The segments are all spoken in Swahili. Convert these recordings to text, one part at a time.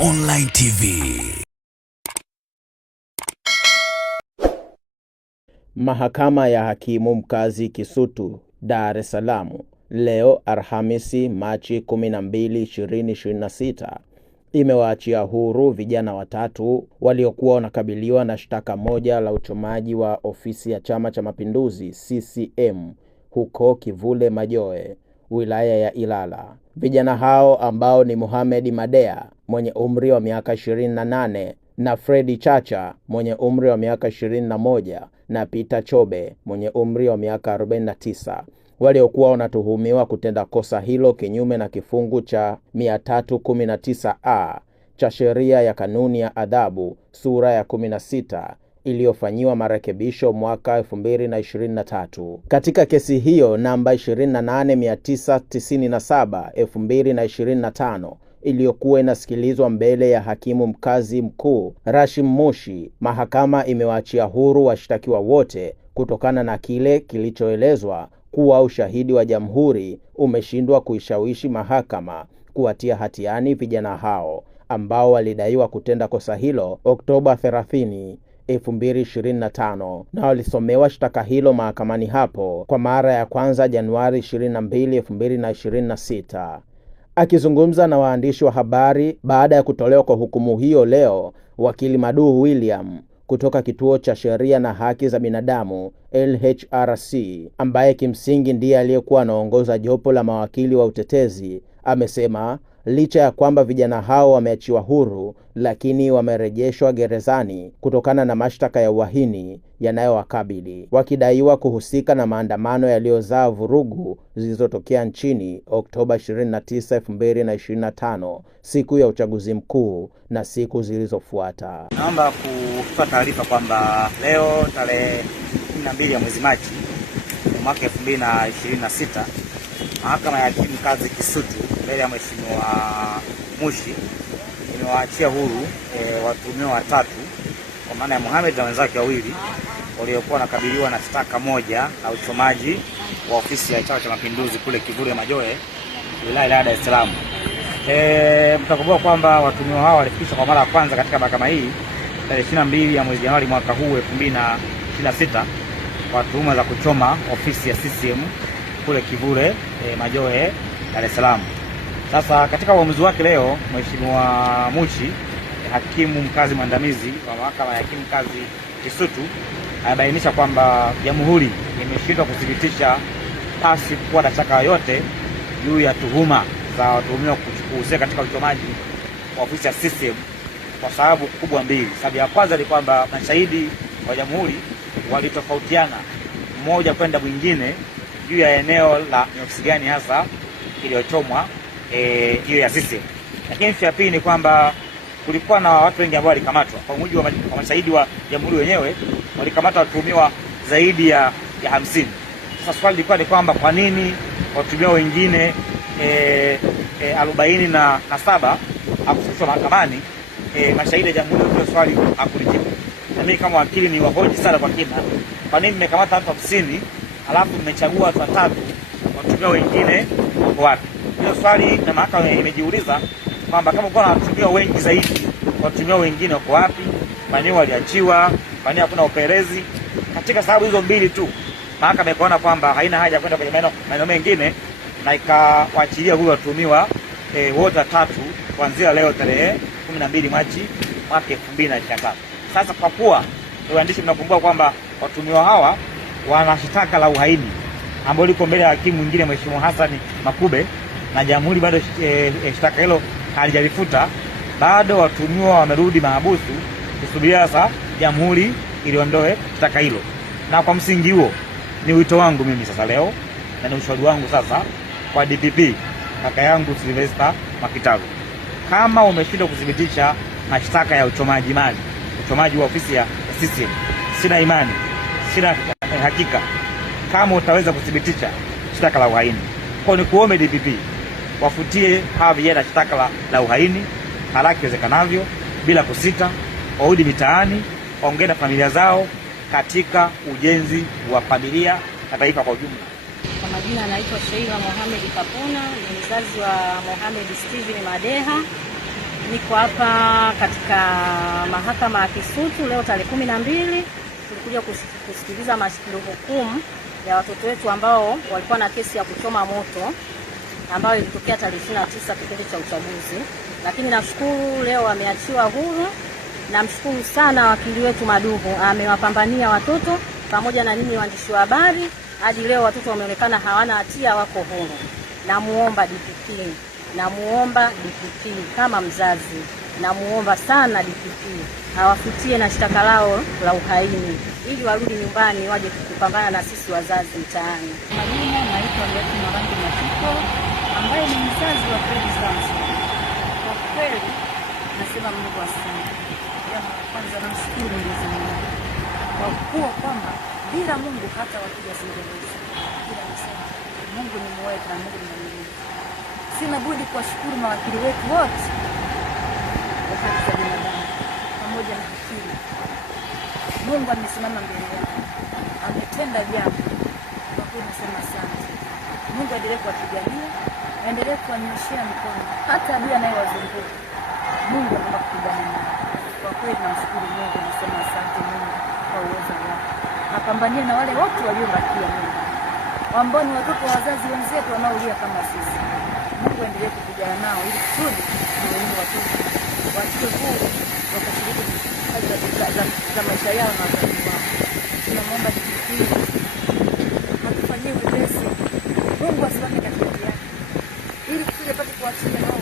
Online TV. Mahakama ya Hakimu Mkazi Kisutu, Dar es Salaam, leo Alhamisi Machi 12, 2026, imewaachia huru vijana watatu waliokuwa wanakabiliwa na shtaka moja la uchomaji wa ofisi ya Chama cha Mapinduzi CCM huko Kivule Majoe, wilaya ya Ilala. Vijana hao ambao ni Mohamed Madea mwenye umri wa miaka 28 na Fredi Chacha mwenye umri wa miaka 21 na Peter Chobe mwenye umri wa miaka 49 waliokuwa wanatuhumiwa kutenda kosa hilo kinyume na kifungu cha 319A cha sheria ya kanuni ya adhabu sura ya 16 iliyofanyiwa marekebisho mwaka 2023. Katika kesi hiyo namba 28997/2025 iliyokuwa inasikilizwa mbele ya hakimu mkazi mkuu Rashim Moshi, mahakama imewaachia huru washtakiwa wote kutokana na kile kilichoelezwa kuwa ushahidi wa jamhuri umeshindwa kuishawishi mahakama kuwatia hatiani vijana hao ambao walidaiwa kutenda kosa hilo Oktoba 30, 2025 na walisomewa shtaka hilo mahakamani hapo kwa mara ya kwanza Januari 22, 2026. Akizungumza na waandishi wa habari baada ya kutolewa kwa hukumu hiyo leo, wakili Maduhu William kutoka Kituo cha Sheria na Haki za Binadamu LHRC, ambaye kimsingi ndiye aliyekuwa anaongoza jopo la mawakili wa utetezi, amesema licha ya kwamba vijana hao wameachiwa huru, lakini wamerejeshwa gerezani kutokana na mashtaka ya uhaini yanayowakabili, wakidaiwa kuhusika na maandamano yaliyozaa vurugu zilizotokea nchini Oktoba 29, 2025, siku ya uchaguzi mkuu na siku zilizofuata. Naomba kutoa taarifa kwamba leo tarehe 12 ya mwezi Machi mwaka 2026, Mahakama ya Hakimu Mkazi Kisutu mbele ya Mheshimiwa Moshi imewaachia huru watuhumiwa watatu kwa maana ya Mohamed na wenzake wawili waliokuwa wanakabiliwa na shtaka moja la uchomaji wa ofisi ya Chama cha Mapinduzi kule Kivule Majoe, wilaya ya Dar es Salaam. Mtakumbuka kwamba watuhumiwa hao walifikishwa kwa mara ya kwanza katika mahakama hii tarehe 22 ya mwezi Januari mwaka huu 2026 kwa tuhuma za kuchoma ofisi ya CCM kule Kivule Majoe, Dar es Salaam. Sasa katika uamuzi wake leo, Mheshimiwa Moshi, hakimu mkazi mwandamizi wa Mahakama ya Hakimu Mkazi Kisutu, anabainisha kwamba jamhuri imeshindwa kuthibitisha pasi kuwa na shaka yoyote juu ya tuhuma za watuhumiwa kuhusika katika uchomaji wa ofisi ya CCM kwa sababu kubwa mbili. Sababu ya kwanza ni kwamba mashahidi wa jamhuri walitofautiana mmoja kwenda mwingine juu ya eneo la ofisi gani hasa iliyochomwa hiyo ya CCM. Lakini ya pili ni kwamba kulikuwa na watu wengi ambao walikamatwa. Kwa mujibu wa mashahidi wa jamhuri wenyewe, walikamata watuhumiwa zaidi ya 50. Sasa swali lilikuwa ni kwamba kwa nini watuhumiwa wengine 47 hakufikishwa mahakamani? Mashahidi ya jamhuri ndio swali hakulijibu. Na mimi kama wakili ni wahoji sana kwa kina, kwa nini mmekamata watu 50 alafu mmechagua watu watatu, watuhumiwa wengine wako wapi? Hiyo swali na mahakama imejiuliza kwamba kama kuna watuhumiwa wengi zaidi, watuhumiwa wengine wako wapi? Kwa nini waliachiwa? Kwa nini hakuna upelelezi? Katika sababu hizo mbili tu, mahakama ikaona kwamba haina haja kwenda kwenye maeneo mengine na ikawaachilia huyo watuhumiwa wote watatu kuanzia leo tarehe 12 Machi mwaka 2023. Sasa kwa kuwa waandishi mnakumbuka kwamba watuhumiwa hawa wana shtaka la uhaini ambalo liko mbele ya hakimu mwingine Mheshimiwa Hassan Makube, na jamhuri bado shtaka hilo halijalifuta, bado watuhumiwa wamerudi mahabusu kusubiria sasa jamhuri iliondoe shtaka hilo. Na kwa msingi huo ni wito wangu mimi sasa leo na ni ushauri wangu sasa kwa DPP kaka yangu Sylvester Makitaru, kama umeshindwa kudhibitisha mashtaka ya uchomaji mali, uchomaji wa ofisi ya CCM, sina imani, sina hakika kama utaweza kudhibitisha shtaka la uhaini. Kwa ni kuombe DPP wafutie hawa vijana shtaka la uhaini haraka iwezekanavyo bila kusita, warudi mitaani, waongee na familia zao katika ujenzi wa familia na taifa kwa ujumla. Kwa majina anaitwa Sheila Mohamed Kapuna, ni mzazi wa Mohamed Steven Madeha. Niko hapa katika mahakama ya Kisutu leo tarehe 12. Tulikuja kusikiliza hukumu ya watoto wetu ambao walikuwa na kesi ya kuchoma moto ambayo ilitokea tarehe 29 kipindi cha uchaguzi. Lakini nashukuru leo wameachiwa huru. Namshukuru sana wakili wetu Maduhu, amewapambania watoto pamoja na ninyi waandishi wa habari. Hadi leo watoto wameonekana hawana hatia, wako huru. Namuomba DPP kama mzazi, namuomba sana DPP hawafutie na shtaka lao la uhaini ili warudi nyumbani waje kupambana na sisi wazazi mtaani. Majina naitwa Marangi Matiko, ambaye ni mzazi wa Fredi Samson. Kwa kweli nasema Mungu asante. Kwanza namshukuru Mwenyezi Mungu kwa kuwa kwamba bila Mungu hata wakija singeweza. Bila nasema Mungu ni mwema na Mungu ni mwaminifu. Sina budi kuwashukuru mawakili wetu wote wa haki za binadamu pamoja na hakili. Mungu amesimama mbele yetu, ametenda jambo. Kwa kweli nasema asante. Mungu aendelee kuwapigania, aendelee kuwanyoshea mikono hata adui anayewazunguka. Mungu anaomba kupigana nao. Kwa kweli namshukuru Mungu, nasema asante Mungu kwa uwezo wake. Apambanie na wale wote waliobakia Mungu, ambao ni watoto wa wazazi wenzetu wanaolia kama sisi. Mungu aendelee kupigana nao ili kusudi na wenyewe watoto waachwe huru wakashiriki kazi za maisha yao na wazazi wao. Tunamwomba DPP atufanyie wepesi, Mungu asimame katikati yake ili kusudi apate kuachilia nao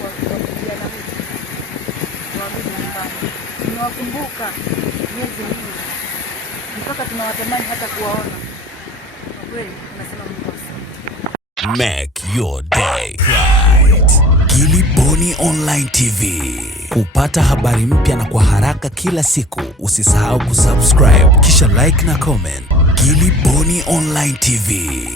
vijana wetu warudi nyumbani. Tumewakumbuka miezi mingi mpaka tunawatamani hata kuwaona. Kwa kweli tunasema Mungu asante. Make your day right. Gilly Bonny Online TV. Kupata habari mpya na kwa haraka kila siku, usisahau kusubscribe kisha like na comment. Gilly Bonny Online TV.